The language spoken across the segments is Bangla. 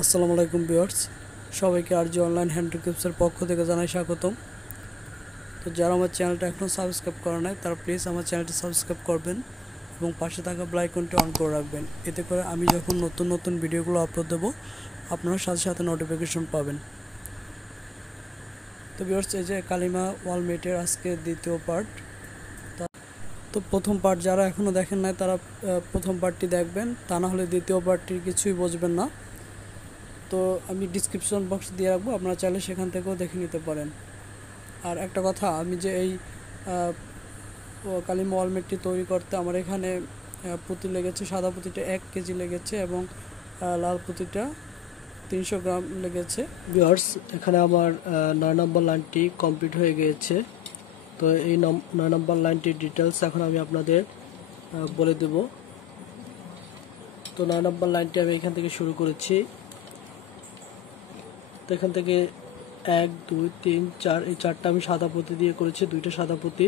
আসসালামু আলাইকুম ভিউয়ার্স, সবাইকে আরজি অনলাইন হ্যান্ডিক্রাফটসের পক্ষ থেকে জানাই স্বাগতম। তো যারা আমার চ্যানেলটা এখনও সাবস্ক্রাইব করে নাই তারা প্লিজ আমার চ্যানেলটি সাবস্ক্রাইব করবেন এবং পাশে থাকা বেল আইকনটি অন করে রাখবেন। এতে করে আমি যখন নতুন নতুন ভিডিওগুলো আপলোড দেবো আপনারা সাথে সাথে নোটিফিকেশন পাবেন। তো ভিউয়ার্স, এই যে কালিমা ওয়ালমেটের আজকে দ্বিতীয় পার্ট। তো প্রথম পার্ট যারা এখনও দেখেন নাই তারা প্রথম পার্টটি দেখবেন, তা না হলে দ্বিতীয় পার্টটির কিছুই বুঝবেন না। তো আমি ডিসক্রিপশন বক্স দিয়ে রাখবো, আপনারা চাইলে সেখান থেকেও দেখে নিতে পারেন। আর একটা কথা, আমি যে এই কালিমা ওয়ালমেটটি তৈরি করতে আমার এখানে পুঁতি লেগেছে, সাদা পুঁতিটা 1 কেজি লেগেছে এবং লাল পুঁতিটা 300 গ্রাম লেগেছে। ভিউয়ার্স, এখানে আমার 9 নম্বর লাইনটি কমপ্লিট হয়ে গিয়েছে। তো এই 9 নম্বর লাইনটির ডিটেলস এখন আমি আপনাদের বলে দেব। তো 9 নম্বর লাইনটি আমি এখান থেকে শুরু করেছি। তো এখান থেকে 1 2 3 4 এই 4টা আমি সাদা পুঁতি দিয়ে করেছি, 2টা সাদা পুঁতি।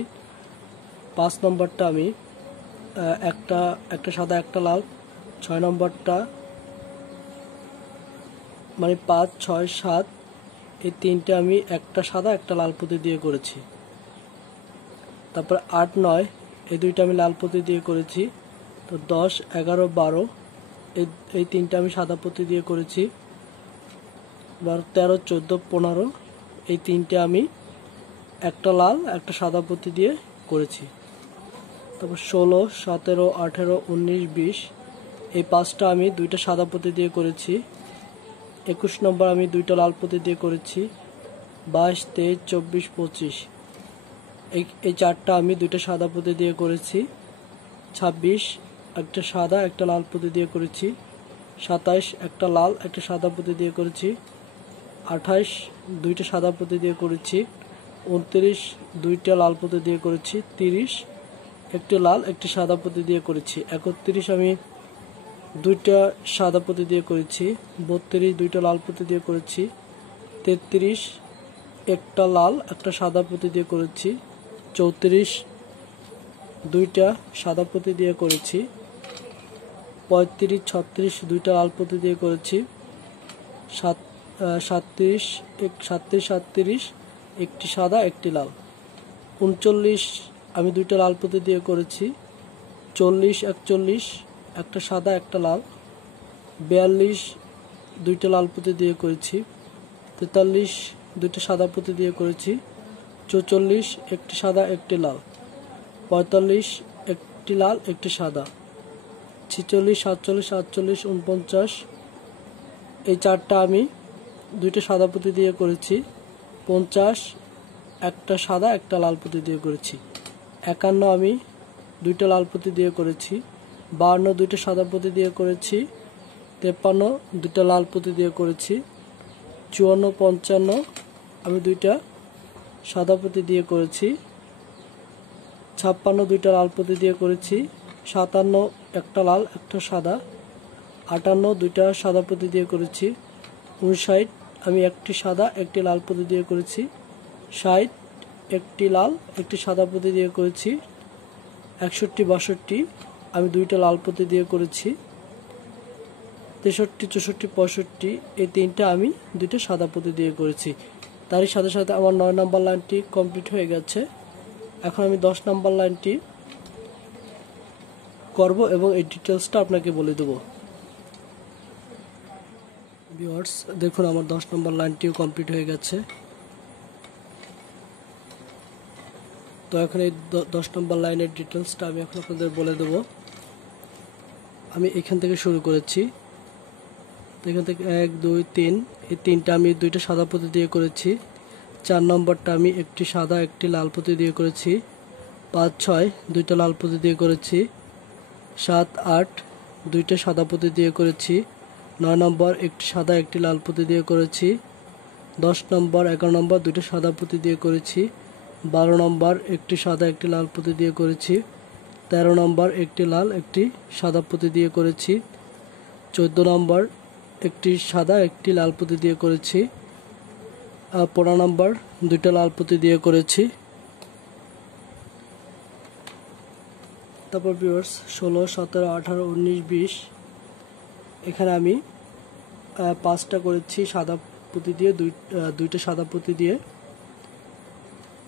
5 নম্বরটা আমি একটা সাদা একটা লাল। 6 নম্বরটা মানে 5 6 7 এই 3টে আমি একটা সাদা একটা লাল পুঁতি দিয়ে করেছি। তারপর 8 9 এই 2টা আমি লাল পুঁতি দিয়ে করেছি। তো 10 11 12 এই 3টা আমি সাদা পুঁতি দিয়ে করেছি। 12 13 14 15 এই 3টে আমি একটা লাল একটা সাদা পুঁতি দিয়ে করেছি। তারপর 16 17 18 19 20 এই 5টা আমি 2টা সাদা পুঁতি দিয়ে করেছি। 21 নম্বর আমি 2টা লাল পুঁতি দিয়ে করেছি। 22 23 24 25 এই 4টা আমি 2টা সাদা পুঁতি দিয়ে করেছি। 26 একটা সাদা একটা লাল পুঁতি দিয়ে করেছি। 27 একটা লাল একটা সাদা পুঁতি দিয়ে করেছি। 28 2টা সাদা পুঁতি দিয়ে করেছি। 29 2টা লাল পুঁতি দিয়ে করেছি। 30 একটি লাল একটি সাদা পুঁতি দিয়ে করেছি। 31 আমি 2টা সাদা পুঁতি দিয়ে করেছি। 32 2টা লাল পুঁতি দিয়ে করেছি। 33 একটা লাল একটা সাদা পুঁতি দিয়ে করেছি। 34 2টা সাদা পুঁতি দিয়ে করেছি। 35 36 2টা লাল পুঁতি দিয়ে করেছি। 37 37 একটি সাদা একটি লাল। 39 আমি 2টা লাল পুঁতি দিয়ে করেছি। 40 41 একটা সাদা একটা লাল। 42 2টা লাল পুঁতি দিয়ে করেছি। 43 2টা সাদা পুঁতি দিয়ে করেছি। 44 একটি সাদা একটি লাল। 45 একটি লাল একটি সাদা। 46 47 48 49 এই 4টা আমি 2টা সাদা পুঁতি দিয়ে করেছি। 50 একটা সাদা একটা লাল পুঁতি দিয়ে করেছি। 51 আমি 2টা লাল পুঁতি দিয়ে করেছি। 52 2টা সাদা পুঁতি দিয়ে করেছি। 53 2টা লাল পুঁতি দিয়ে করেছি। 54 55 আমি 2টা সাদা পুঁতি দিয়ে করেছি। 56 2টা লাল পুঁতি দিয়ে করেছি। 57 একটা লাল একটা সাদা। 58 2টা সাদা পুঁতি দিয়ে করেছি। 59 আমি একটি সাদা একটি লাল পুঁতি দিয়ে করেছি। 60 একটি লাল একটি সাদা পুঁতি দিয়ে করেছি। 61 62 আমি 2টা লাল পুঁতি দিয়ে করেছি। 63 64 65 এই 3টা আমি 2টা সাদা পুঁতি দিয়ে করেছি। তারই সাথে সাথে আমার 9 নম্বর লাইনটি কমপ্লিট হয়ে গেছে। এখন আমি 10 নম্বর লাইনটি করব এবং এই ডিটেলসটা আপনাকে বলে দেব। ভিউয়ার্স, দেখুন আমার 10 নম্বর লাইনটিও কমপ্লিট হয়ে গেছে। তো এখন এই 10 নম্বর লাইনের ডিটেলসটা আমি এখন আপনাদের বলে দেব। আমি এখান থেকে শুরু করেছি। তো এখান থেকে 1 2 3 এই 3টা আমি 2টা সাদা পুঁতি দিয়ে করেছি। 4 নম্বরটা আমি একটি সাদা একটি লাল পুঁতি দিয়ে করেছি। 5 6 2টা লাল পুঁতি দিয়ে করেছি। 7 8 2টা সাদা পুঁতি দিয়ে করেছি। 9 নম্বর একটি সাদা একটি লাল পুঁতি দিয়ে করেছি। 10 নম্বর 11 নম্বর 2টা সাদা পুঁতি দিয়ে করেছি। 12 নম্বর একটি সাদা একটি লাল পুঁতি দিয়ে করেছি। 13 নম্বর একটি লাল একটি সাদা পুঁতি দিয়ে করেছি। 14 নম্বর একটি সাদা একটি লাল পুঁতি দিয়ে করেছি। 15 নম্বর 2টা লাল পুঁতি দিয়ে করেছি। তারপর ভিউয়ার্স 16 17 18 19 20 এখানে আমি 5টা করেছি সাদা পুঁতি দিয়ে, দুইটা সাদা পুঁতি দিয়ে।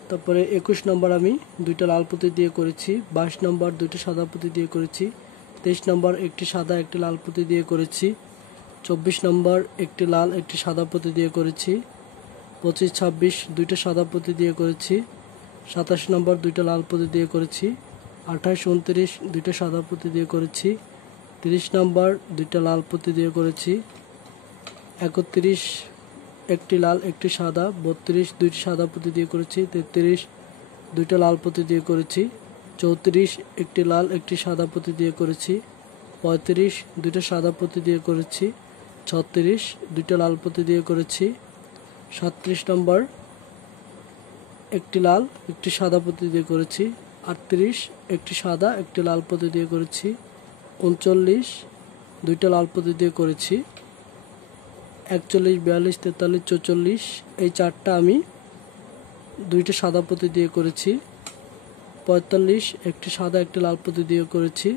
তারপরে 21 নম্বর আমি 2টা লাল পুঁতি দিয়ে করেছি। 22 নম্বর 2টা সাদা পুঁতি দিয়ে করেছি। 23 নম্বর একটি সাদা একটি লাল পুঁতি দিয়ে করেছি। 24 নম্বর একটি লাল একটি সাদা পুঁতি দিয়ে করেছি। 25, 26 2টা সাদা পুঁতি দিয়ে করেছি। 27 নম্বর 2টা লাল পুঁতি দিয়ে করেছি। 28, 29 2টা সাদা পুঁতি দিয়ে করেছি। 30 নম্বর 2টা লাল পুঁতি দিয়ে করেছি। 31 একটি লাল একটি সাদা। 32 2টি সাদা পুঁতি দিয়ে করেছি। 33 2টা লাল পুঁতি দিয়ে করেছি। 34 একটি লাল একটি সাদা পুঁতি দিয়ে করেছি। 35 2টা সাদা পুঁতি দিয়ে করেছি। 36 2টা লাল পুঁতি দিয়ে করেছি। 37 নম্বর একটি লাল একটি সাদা পুঁতি দিয়ে করেছি। 38 একটি সাদা একটি লাল পুঁতি দিয়ে করেছি। 39 2টা লাল পুঁতি দিয়ে করেছি। 41 42 43 44 এই 4টা আমি 2টা সাদা পুঁতি দিয়ে করেছি। 45 একটি সাদা একটি লাল পুঁতি দিয়ে করেছি।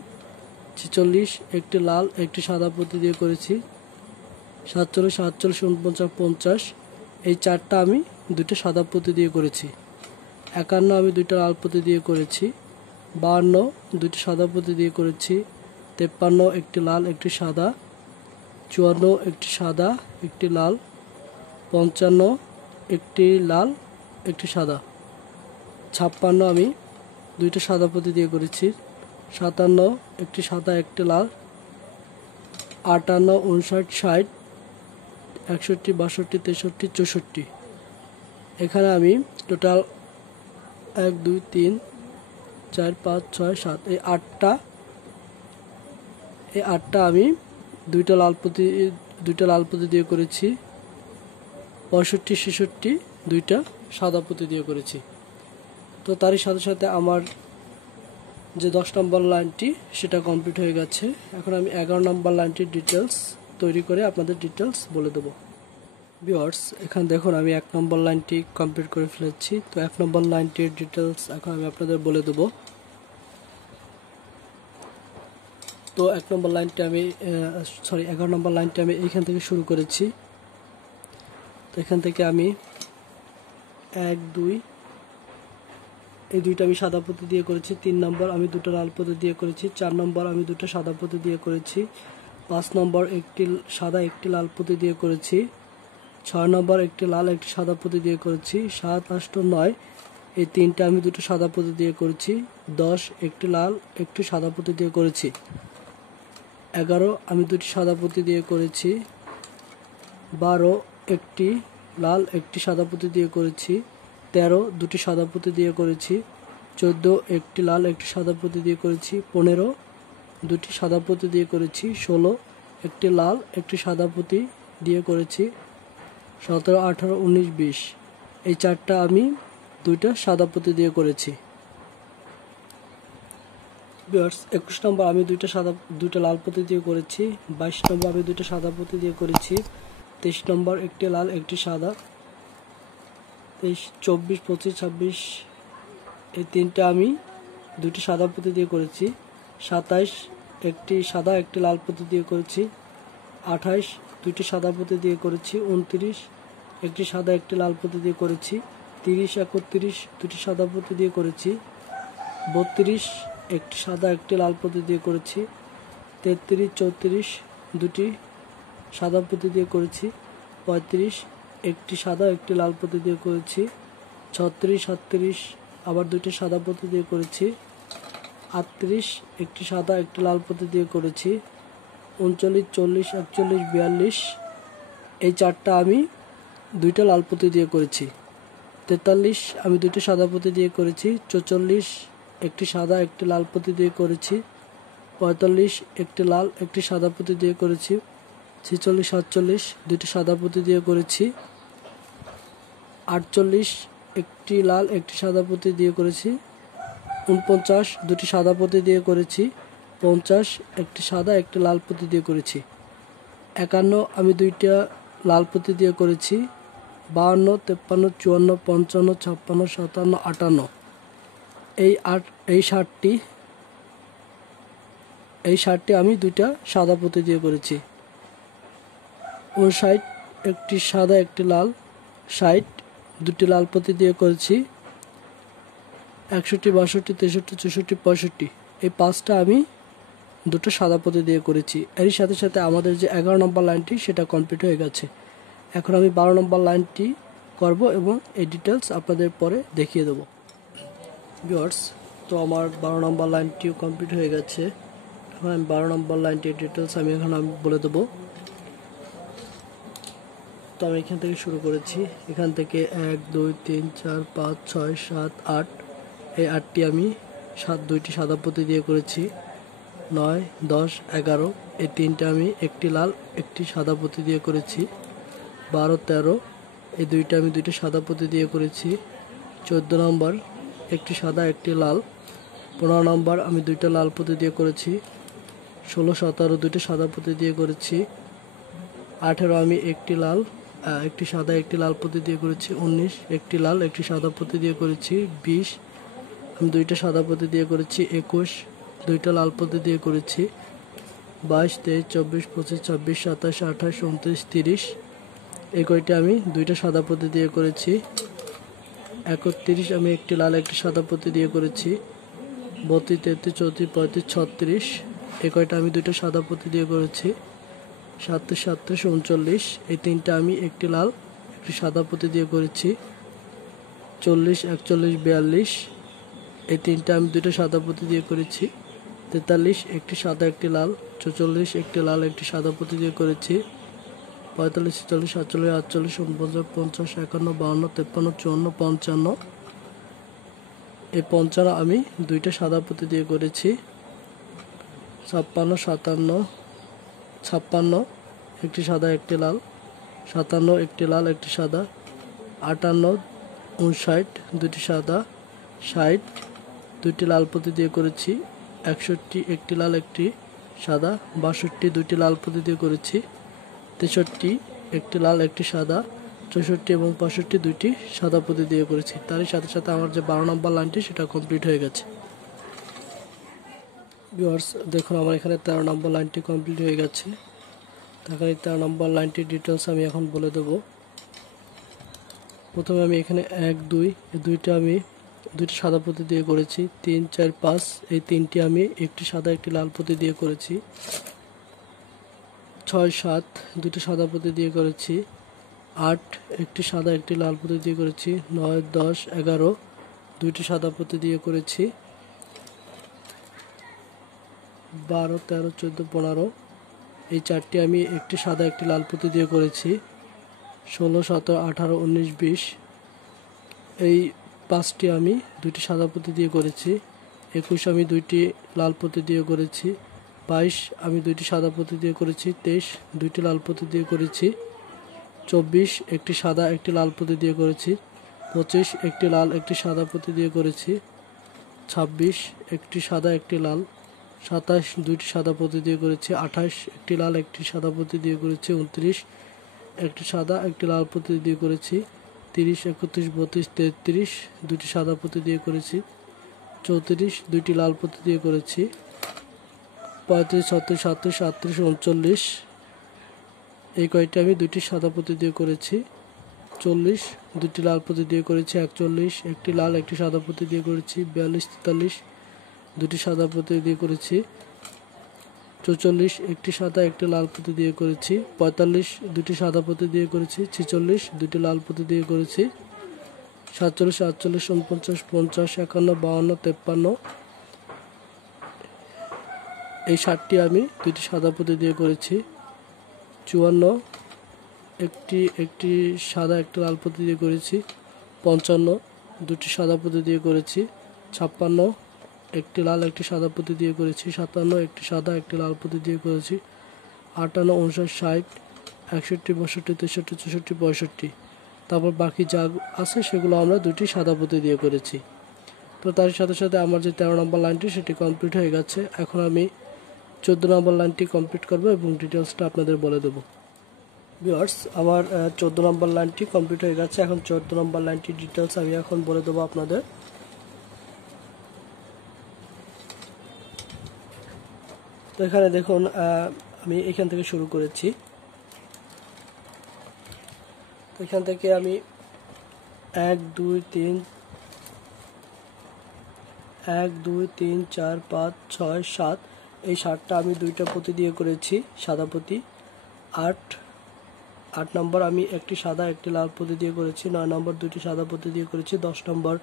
46 একটি লাল একটি সাদা পুঁতি দিয়ে করেছি। 47 48 49 50 এই 4টা আমি 2টা সাদা পুঁতি দিয়ে করেছি। 51 আমি 2টা লাল পুঁতি দিয়ে করেছি। 52 2টা সাদা পুঁতি দিয়ে করেছি। 53 একটি লাল একটি সাদা। 54 একটি সাদা একটি লাল। 55 একটি লাল একটি সাদা। 56 আমি 2টা সাদা পুঁতি দিয়ে করেছি। 57 একটি সাদা একটি লাল। 58 59 60 61 62 63 64 এখানে আমি টোটাল 1 2 3 4 5 6 7 এই 8টা আমি 2টা লাল পুঁতি দিয়ে করেছি। 65 66 2টা সাদা পুঁতি দিয়ে করেছি। তো তারই সাথে সাথে আমার যে 10 নম্বর লাইনটি সেটা কমপ্লিট হয়ে গেছে। এখন আমি 11 নম্বর লাইনটির ডিটেলস তৈরি করে আপনাদের ডিটেলস বলে দেবো। ভিউয়ার্স এখানে দেখুন আমি 1 নম্বর লাইনটি কমপ্লিট করে ফেলেছি। তো 1 নম্বর লাইনটির ডিটেলস এখন আমি আপনাদের বলে দেবো। তো 1 নম্বর লাইনটি আমি 11 নম্বর লাইনটি আমি এইখান থেকে শুরু করেছি। তো এখান থেকে আমি 1 2 এই 2টা আমি সাদা পুঁতি দিয়ে করেছি। 3 নম্বর আমি 2টা লাল পুঁতি দিয়ে করেছি। 4 নম্বর আমি 2টা সাদা পুঁতি দিয়ে করেছি। 5 নম্বর একটি সাদা একটি লাল পুঁতি দিয়ে করেছি। 6 নম্বর একটি লাল একটি সাদা পুঁতি দিয়ে করেছি। 7 8 9 এই 3টা আমি 2টা সাদা পুঁতি দিয়ে করেছি। 10 একটি লাল একটি সাদা পুঁতি দিয়ে করেছি। 11 আমি 2টি সাদা পুঁতি দিয়ে করেছি। 12 একটি লাল একটি সাদা পুঁতি দিয়ে করেছি। 13 2টি সাদা পুঁতি দিয়ে করেছি। 14 একটি লাল একটি সাদা পুঁতি দিয়ে করেছি। 15 2টি সাদা পুঁতি দিয়ে করেছি। 16 একটি লাল একটি সাদা পুঁতি দিয়ে করেছি। 17 18 19 20 এই 4টা আমি 2টা সাদা পুঁতি দিয়ে করেছি। 21 নম্বর আমি 2টা লাল পুঁতি দিয়ে করেছি। 22 নম্বর আমি 2টা সাদা পুঁতি দিয়ে করেছি। 23 নম্বর একটি লাল একটি সাদা। 23 24 25 26 এই 3টা আমি 2টি সাদা পুঁতি দিয়ে করেছি। 27 একটি সাদা একটি লাল পুঁতি দিয়ে করেছি। 28 2টি সাদা পুঁতি দিয়ে করেছি। 29 একটি সাদা একটি লাল পুঁতি দিয়ে করেছি। 30 31 2টি সাদা পুঁতি দিয়ে করেছি। 32 একটি সাদা একটি লাল পুঁতি দিয়ে করেছি। 33 34 2টি সাদা পুঁতি দিয়ে করেছি। 35 একটি সাদা একটি লাল পুঁতি দিয়ে করেছি। 36 37 আবার 2টি সাদা পুঁতি দিয়ে করেছি। 38 একটি সাদা একটি লাল পুঁতি দিয়ে করেছি। 39 40 41 42 এই 4টা আমি 2টা লাল পুঁতি দিয়ে করেছি। 43 আমি 2টি সাদা পুঁতি দিয়ে করেছি। 44 একটি সাদা একটি লাল পুঁতি দিয়ে করেছি। 45 একটি লাল একটি সাদা পুঁতি দিয়ে করেছি। 46 47 2টি সাদা পুঁতি দিয়ে করেছি। 48 একটি লাল একটি সাদা পুঁতি দিয়ে করেছি। 49 2টি সাদা পুঁতি দিয়ে করেছি। 50 একটি সাদা একটি লাল পুঁতি দিয়ে করেছি। 51 আমি 2টা লাল পুঁতি দিয়ে করেছি। 52 53 54 55 56 57 58 এই 60টি আমি 2টা সাদা পুঁতি দিয়ে করেছি। 59 একটি সাদা একটি লাল, 60 দুটি লাল পুঁতি দিয়ে করেছি, 61 62 63 64 65 এই পাঁচটা আমি দুটো সাদা পুঁতি দিয়ে করেছি। এর সাথে সাথে আমাদের যে 11 নম্বর লাইনটি সেটা কমপ্লিট হয়ে গেছে। এখন আমি 12 নম্বর লাইনটি করব এবং এই ডিটেলস আপনাদের পরে দেখিয়ে দেব। ভিউয়ার্স, তো আমার 12 নম্বর লাইনটিও কমপ্লিট হয়ে গেছে। এখন আমি 12 নম্বর লাইনটির ডিটেলস আমি বলে দেবো। তো আমি এখান থেকে শুরু করেছি, এখান থেকে 1 2 3 4 5 6 7 8 এই 8টি আমি দুইটি সাদা পুঁতি দিয়ে করেছি। 9 10 11 এই তিনটে আমি একটি লাল একটি সাদা পুঁতি দিয়ে করেছি। 12 13 এই দুইটা আমি দুইটা সাদা পুঁতি দিয়ে করেছি। 14 নম্বর একটি সাদা একটি লাল। 15 নম্বর আমি দুইটা লাল পুঁতি দিয়ে করেছি। 16 17 দুইটা সাদা পুঁতি দিয়ে করেছি। 18 আমি একটি লাল একটি সাদা একটি লাল পুঁতি দিয়ে করেছি। 19 একটি লাল একটি সাদা পুঁতি দিয়ে করেছি। 20 আমি দুইটা সাদা পুঁতি দিয়ে করেছি। 21 দুইটা লাল পুঁতি দিয়ে করেছি। 22 23 24 25 26 27 28 29 30 এই কয়টি আমি দুইটা সাদা পুঁতি দিয়ে করেছি। 31 আমি একটি লাল একটি সাদা পুঁতি দিয়ে করেছি। 32 33 34 35 36 এই কয়টা আমি দুইটা সাদা পুঁতি দিয়ে করেছি। 37 37 39 এই তিনটা আমি একটি লাল একটি সাদা পুঁতি দিয়ে করেছি। 40 41 42 এই তিনটা আমি দুইটা সাদা পুঁতি দিয়ে করেছি। 43 একটি সাদা একটি লাল। 44 একটি লাল একটি সাদা পুঁতি দিয়ে করেছি। 45 46 47 48 49 50 51 52 53 54 55 এই 55 আমি দুইটা সাদা পুঁতি দিয়ে করেছি। 56 57 56 একটি সাদা একটি লাল। 57 একটি লাল একটি সাদা। 58 59 দুটি সাদা। 60 দুইটি লাল পুঁতি দিয়ে করেছি। 61 একটি লাল একটি সাদা। 62 দুইটি লাল পুঁতি দিয়ে করেছি। 63 একটি লাল একটি সাদা। 64 এবং 65 দুইটি সাদা পুঁতি দিয়ে করেছি। তারই সাথে সাথে আমার যে 12 নম্বর লাইনটি সেটা কমপ্লিট হয়ে গেছে। ভিউয়ার্স, দেখুন আমার এখানে 13 নম্বর লাইনটি কমপ্লিট হয়ে গেছে। এখানে 13 নম্বর লাইনটির ডিটেলস আমি এখন বলে দেব। প্রথমে আমি এখানে 1 2 এই দুইটা আমি দুইটা সাদা পুঁতি দিয়ে করেছি। 3 4 5 এই তিনটি আমি একটি সাদা একটি লাল পুঁতি দিয়ে করেছি। 6 7 দুইটা সাদা পুঁতি দিয়ে করেছি। 8 একটি সাদা একটি লাল পুঁতি দিয়ে করেছি। 9 10 11 দুইটি সাদা পুঁতি দিয়ে করেছি। 12 13 14 15 এই চারটি আমি একটি সাদা একটি লাল পুঁতি দিয়ে করেছি। 16 17 18 19 20 এই পাঁচটি আমি দুইটি সাদা পুঁতি দিয়ে করেছি। 21 আমি দুইটি লাল পুঁতি দিয়ে করেছি। 22 আমি দুইটি সাদা পুঁতি দিয়ে করেছি। 23 দুইটি লাল পুঁতি দিয়ে করেছি। 24 একটি সাদা একটি লাল পুঁতি দিয়ে করেছি। 25 একটি লাল একটি সাদা পুঁতি দিয়ে করেছি। 26 একটি সাদা একটি লাল। 27 দুইটি সাদা পুঁতি দিয়ে করেছি। 28 একটি লাল একটি সাদা পুঁতি দিয়ে করেছি। 29 একটি সাদা একটি লাল পুঁতি দিয়ে করেছি। 30 31 32 33 দুইটি সাদা পুঁতি দিয়ে করেছি। 34 দুইটি লাল পুঁতি দিয়ে করেছি। 35 36 37 38 39 এই কয়টি আমি দুইটি সাদা পুঁতি দিয়ে করেছি। 40 দুইটি লাল পুঁতি দিয়ে করেছি। 41 একটি লাল একটি সাদা পুঁতি দিয়ে করেছি। 42 43 দুটি সাদা পুঁতি দিয়ে করেছি। 44 একটি সাদা একটি লাল পুঁতি দিয়ে করেছি। 45 দুটি সাদা পুঁতি দিয়ে করেছি। 46 দুটি লাল পুঁতি দিয়ে করেছি। 47 48 49 50 51 52 53 এই 60টি আমি দুটি সাদা পুঁতি দিয়ে করেছি। 54 একটি সাদা একটি লাল পুঁতি দিয়ে করেছি। 55 দুটি সাদা পুঁতি দিয়ে করেছি। 56 একটি লাল একটি সাদা পুঁতি দিয়ে করেছি। 57 একটি সাদা একটি লাল পুঁতি দিয়ে করেছি। 58 59 60 61 62 63 64 65 তারপর বাকি যা আছে সেগুলো আমরা দুটি সাদা পুঁতি দিয়ে করেছি। তো তার সাথে সাথে আমার যে 13 নম্বর লাইনটি সেটি কমপ্লিট হয়ে গেছে। এখন আমি 14 নম্বর লাইনটি কমপ্লিট করব এবং ডিটেলসটা আপনাদের বলে দেবো। ভিউয়ার্স, আমার 14 নম্বর লাইনটি কমপ্লিট হয়ে গেছে। এখন 14 নম্বর লাইনটির ডিটেলস আমি এখন বলে দেবো আপনাদের। তো এখানে দেখুন আমি এখান থেকে শুরু করেছি। এখান থেকে আমি 1 2 3 4 5 6 7 এই 7টা আমি 2টা পুঁতি দিয়ে করেছি সাদা পুঁতি। 8 নম্বর আমি একটি সাদা একটি লাল পুঁতি দিয়ে করেছি। 9 নম্বর 2টি সাদা পুঁতি দিয়ে করেছি। 10 নম্বর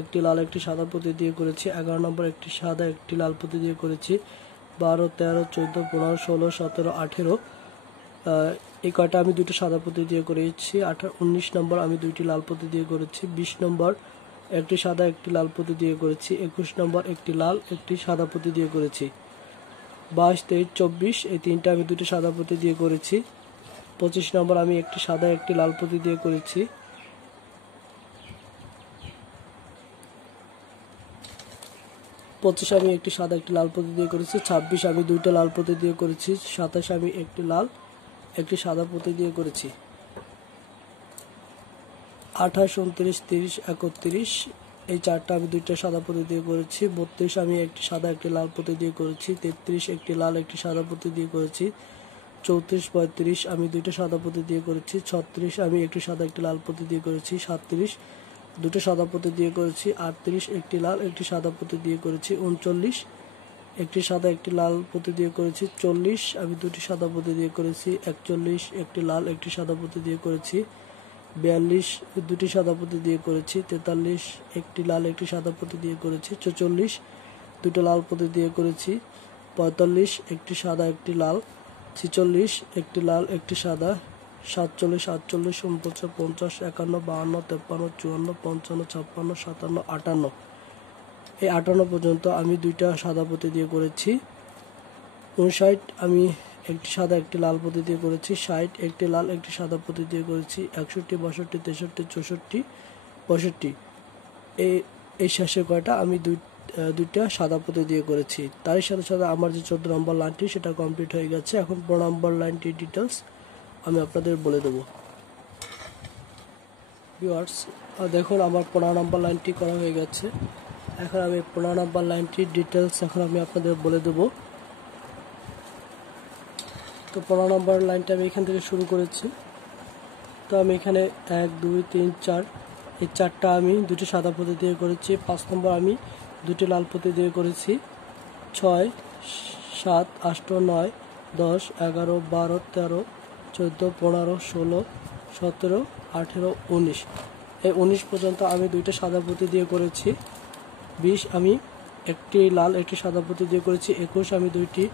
একটি লাল একটি সাদা পুঁতি দিয়ে করেছি। 11 নম্বর একটি সাদা একটি লাল পুঁতি দিয়ে করেছি। 12 13 14 15 16 17 18 এই কয়টা আমি 2টি সাদা পুঁতি দিয়ে করেছি। 19 নম্বর আমি 2টি লাল পুঁতি দিয়ে করেছি। 20 নম্বর একটি সাদা একটি লাল পুঁতি দিয়ে করেছি। 21 নম্বর একটি লাল একটি সাদা পুঁতি দিয়ে করেছি। 22 23 24 এই 3টা আমি 2টি সাদা পুঁতি দিয়ে করেছি। 25 নম্বর আমি একটি সাদা একটি লাল পুঁতি দিয়ে করেছি। 25 আমি একটি সাদা একটি লাল পুঁতি দিয়ে করেছি। 26 আমি 2টা লাল পুঁতি দিয়ে করেছি। 27 আমি একটি লাল একটি সাদা পুঁতি দিয়ে করেছি। 28 29 30 31 এই 4টা আমি 2টা সাদা পুঁতি দিয়ে করেছি। 32 আমি একটি সাদা একটি লাল পুঁতি দিয়ে করেছি। 33 একটি লাল একটি সাদা পুঁতি দিয়ে করেছি। 34 35 আমি 2টা সাদা পুঁতি দিয়ে করেছি। 36 আমি একটি সাদা একটি লাল পুঁতি দিয়ে করেছি। 37 2টা সাদা পুঁতি দিয়ে করেছি। 38 একটি লাল একটি সাদা পুঁতি দিয়ে করেছি। 39 একটি সাদা একটি লাল পুঁতি দিয়ে করেছি। 40 আমি 2টি সাদা পুঁতি দিয়ে করেছি। 41 একটি লাল একটি সাদা পুঁতি দিয়ে করেছি। 42 2টি সাদা পুঁতি দিয়ে করেছি। 43 একটি লাল একটি সাদা পুঁতি দিয়ে করেছি। 44 2টা লাল পুঁতি দিয়ে করেছি। 45 একটি সাদা একটি লাল। 46 একটি লাল একটি সাদা। 47 48 49 50 51 52 53 54 55 56 57 58 এই 58 পর্যন্ত আমি 2টা সাদা পুঁতি দিয়ে করেছি। 59 আমি একটি সাদা একটি লাল পুঁতি দিয়ে করেছি। 60 একটি লাল একটি সাদা পুঁতি দিয়ে করেছি। 61 62 63 64 65 এই শেষের কয়টা আমি দুইটা সাদা পুঁতি দিয়ে করেছি। তারই সাথে সাথে আমার যে 14 নম্বর লাইনটি সেটা কমপ্লিট হয়ে গেছে। এখন 15 নম্বর লাইনটির ডিটেলস আমি আপনাদের বলে দেব। ভিউয়ার্স দেখুন আমার 15 নম্বর লাইনটি করা হয়ে গেছে। এখন আমি 15 নম্বর লাইনটির ডিটেলস এখন আমি আপনাদের বলে দেব। তো 15 নম্বর লাইনটা আমি এখান থেকে শুরু করেছি। তো আমি এখানে 1 2 3 4 এই 4টা আমি 2টি সাদা পুঁতি দিয়ে করেছি। 5 নম্বর আমি 2টি লাল পুঁতি দিয়ে করেছি। 6 7 8 9 10 11 12 13 14 15 16 17 18 19 এই 19 পর্যন্ত আমি 2টা সাদা পুঁতি দিয়ে করেছি। 20 আমি একটি লাল একটি সাদা পুঁতি দিয়ে করেছি। 21 আমি 2টি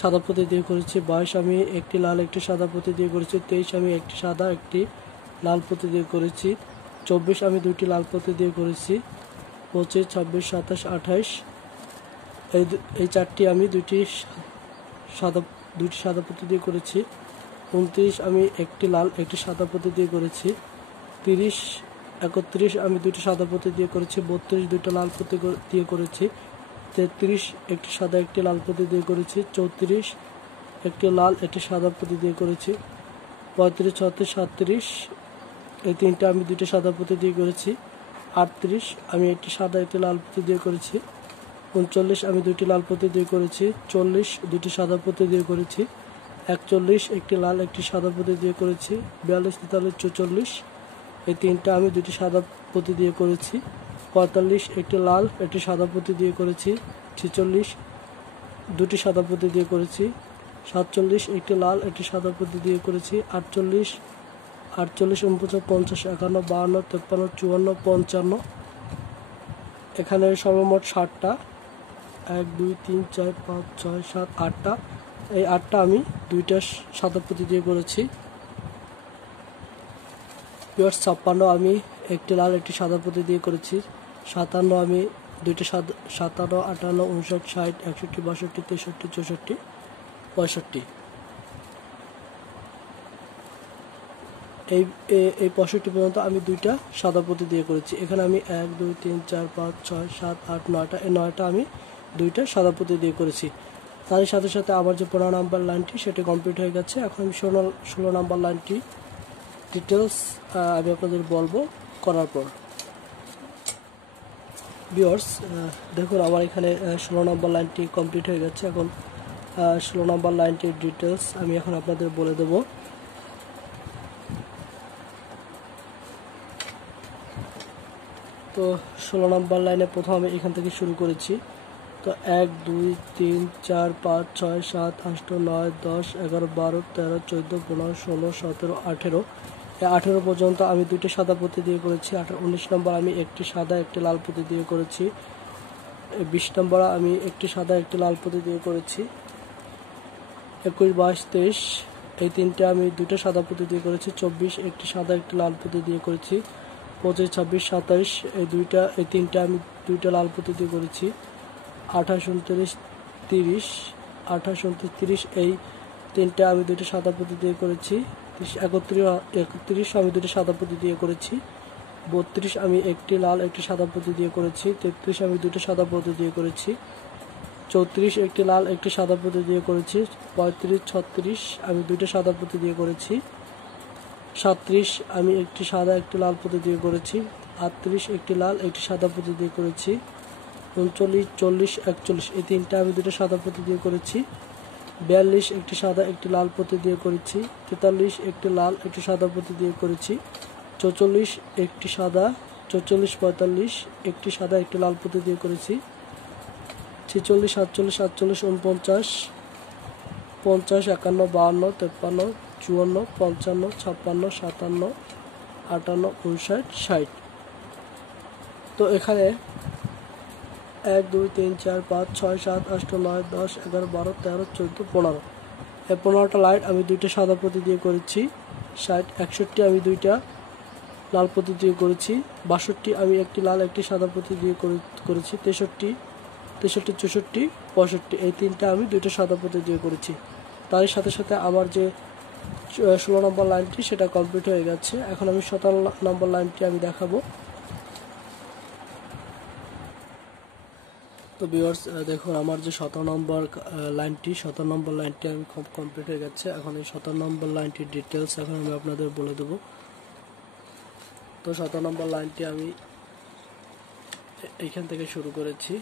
সাদা পুঁতি দিয়ে করেছি। 22 আমি একটি লাল একটি সাদা পুঁতি দিয়ে করেছি। 23 আমি একটি সাদা একটি লাল পুঁতি দিয়ে করেছি। 24 আমি 2টি লাল পুঁতি দিয়ে করেছি। 25 26 27 28 এই 4টি আমি 2টি সাদা পুঁতি দিয়ে করেছি। 29 আমি একটি লাল একটি সাদা পুঁতি দিয়ে করেছি। 30 31 আমি 2টি সাদা পুঁতি দিয়ে করেছি। 32 2টা লাল পুঁতি দিয়ে করেছি। 33 একটি সাদা একটি লাল পুঁতি দিয়ে করেছি। 34 একটি লাল একটি সাদা পুঁতি দিয়ে করেছি। 35 36 37 এই 3টা আমি 2টি সাদা পুঁতি দিয়ে করেছি। 38 আমি একটি সাদা একটি লাল পুঁতি দিয়ে করেছি। 39 আমি 2টি লাল পুঁতি দিয়ে করেছি। 40 2টি সাদা পুঁতি দিয়ে করেছি। 41 একটি লাল একটি সাদা পুঁতি দিয়ে করেছি। 42 43 44 এই 3টা আমি 2টি সাদা পুঁতি দিয়ে করেছি। 45 একটি লাল একটি সাদা পুঁতি দিয়ে করেছি। 46 2টি সাদা পুঁতি দিয়ে করেছি। 47 একটি লাল একটি সাদা পুঁতি দিয়ে করেছি। 48 48 49 50 51 52 53 54 55 এখানে সর্বমোট 60টা 1 2 3 4 5 6 7 8টা এই 8টা আমি 2টা সাদা পুঁতি দিয়ে করেছি। 56 আমি একটি লাল একটি সাদা পুঁতি দিয়ে করেছি। 57 আমি 2টা সাদা 57 58 59 60 61 62 63 64 65 এই 65 পর্যন্ত আমি 2টা সাদা পুঁতি দিয়ে করেছি। এখানে আমি 1 2 3 4 5 6 7 8 9টা এই 9টা আমি 2টা সাদা পুঁতি দিয়ে করেছি। তার সাথে সাথে আমার যে 15 নম্বর লাইনটি সেটি কমপ্লিট হয়ে গেছে। এখন আমি 16 নম্বর লাইনটি ডিটেলস আমি আপনাদের বলবো করার পর। ভিউয়ার্স দেখুন আমার এখানে 16 নম্বর লাইনটি কমপ্লিট হয়ে গেছে। এখন 16 নম্বর লাইনটির ডিটেলস আমি এখন আপনাদের বলে দেব। তো 16 নম্বর লাইনে প্রথম আমি এখান থেকে শুরু করেছি। তো 1 2 3 4 5 6 7 8 9 10 11 12 13 14 15 16 17 18 এই 18 পর্যন্ত আমি দুইটা সাদা পুঁতি দিয়ে করেছি। 19 নম্বর আমি একটি সাদা একটি লাল পুঁতি দিয়ে করেছি। 20 নম্বর আমি একটি সাদা একটি লাল পুঁতি দিয়ে করেছি। 21 22 23 এই তিনটা আমি দুইটা সাদা পুঁতি দিয়ে করেছি। 24 একটি সাদা একটি লাল পুঁতি দিয়ে করেছি। 25 26 27 এই তিনটা আমি দুইটা লাল পুঁতি দিয়ে করেছি। 28 29 30 28 29 30 এই তিনটা আমি দুইটা সাদা পুঁতি দিয়ে করেছি। 31 আমি দুইটা সাদা পুঁতি দিয়ে করেছি। 32 আমি একটি লাল একটি সাদা পুঁতি দিয়ে করেছি। 33 আমি দুইটা সাদা পুঁতি দিয়ে করেছি। 34 একটি লাল একটি সাদা পুঁতি দিয়ে করেছি। 35 36 আমি দুইটা সাদা পুঁতি দিয়ে করেছি। 37 আমি একটি সাদা একটি লাল পুঁতি দিয়ে করেছি। 38 একটি লাল একটি সাদা পুঁতি দিয়ে করেছি। 39 40 41 এই তিনটা আমি দুটো সাদা পুঁতি দিয়ে করেছি। 42 একটি সাদা একটি লাল পুঁতি দিয়ে করেছি। 43 একটি লাল একটি সাদা পুঁতি দিয়ে করেছি। 44 একটি সাদা 44 45 একটি সাদা একটি লাল পুঁতি দিয়ে করেছি। 46 47 47 49 50 51 52 53 54 55 56 57 58 59 60। তো এখানে 1 2 3 4 5 6 7 8 9 10 11 12 13 14 15 এই 15টা লাইন আমি দুইটা সাদা পুঁতি দিয়ে করেছি। 60 61 আমি দুইটা লাল পুঁতি দিয়ে করেছি। 62 আমি একটি লাল একটি সাদা পুঁতি দিয়ে করেছি। 63 63 64 65 এই তিনটা আমি দুইটা সাদা পুঁতি দিয়ে করেছি। তার সাথে সাথে আমার যে 16 নম্বর লাইনটি সেটা কমপ্লিট হয়ে গেছে। এখন আমি 17 নম্বর লাইনটি আমি দেখাবো। তো ভিউয়ার্স দেখুন আমার যে 17 নম্বর লাইনটি আমি খুব কমপ্লিট হয়ে গেছে। এখন এই 17 নম্বর লাইনটির ডিটেলস এখন আমি আপনাদের বলে দেব। তো 17 নম্বর লাইনটি আমি এইখান থেকে শুরু করেছি।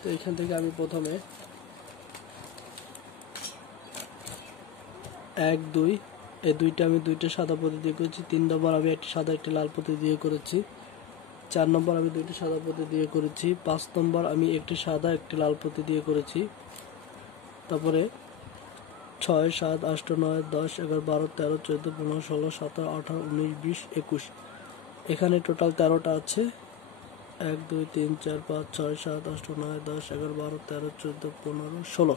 তো এইখান থেকে আমি প্রথমে 1 2 এই দুইটা আমি দুইটা সাদা পুঁতি দিয়ে করেছি। 3 নম্বর আমি একটি সাদা একটি লাল পুঁতি দিয়ে করেছি। 4 নম্বর আমি দুইটি সাদা পুঁতি দিয়ে করেছি। 5 নম্বর আমি একটি সাদা একটি লাল পুঁতি দিয়ে করেছি। তারপরে 6 7 8 9 10 11 12 13 14 15 16 17 18 19 20 21 এখানে টোটাল 13টা আছে। 1 2 3 4 5 6 7 8 9 10 11 12 13 14 15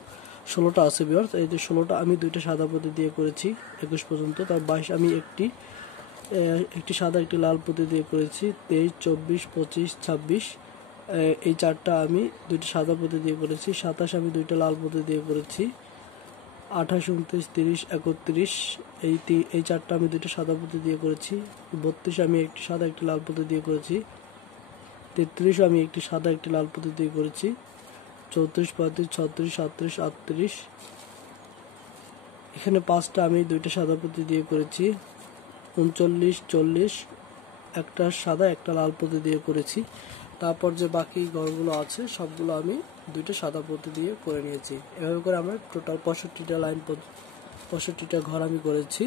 16টা আছে ভিউয়ার্স। এই যে 16টা আমি দুইটা সাদা পুঁতি দিয়ে করেছি 21 পর্যন্ত। তার 22 আমি একটি সাদা একটি লাল পুঁতি দিয়ে করেছি। 23 24 25 26 এই চারটা আমি দুইটা সাদা পুঁতি দিয়ে করেছি। 27 আমি দুইটা লাল পুঁতি দিয়ে করেছি। 28 29 30 31 এই চারটা আমি দুইটা সাদা পুঁতি দিয়ে করেছি। 32 আমি একটি সাদা একটি লাল পুঁতি দিয়ে করেছি। 33 আমি একটি সাদা একটি লাল পুঁতি দিয়ে করেছি। 34 35 36 37 38 এখানে 5টা আমি দুইটা সাদা পুঁতি দিয়ে করেছি। 39 40 একটা সাদা একটা লাল পুঁতি দিয়ে করেছি। তারপর যে বাকি ঘরগুলো আছে সবগুলো আমি দুইটা সাদা পুঁতি দিয়ে করে নিয়েছি। এভাবে করে আমরা টোটাল 65টা লাইন 65টা ঘর আমি করেছি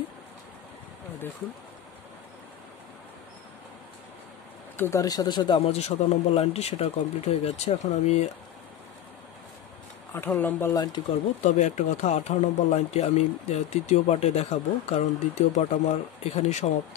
দেখুন। তো তার সাথে সাথে আমার যে 17 নম্বর লাইনটি সেটা কমপ্লিট হয়ে গেছে। এখন আমি 18 নম্বর লাইনটি করব। তবে একটা কথা, 18 নম্বর লাইনটি আমি তৃতীয় পার্টে দেখাবো, কারণ দ্বিতীয় পার্ট আমার এখানেই সমাপ্ত।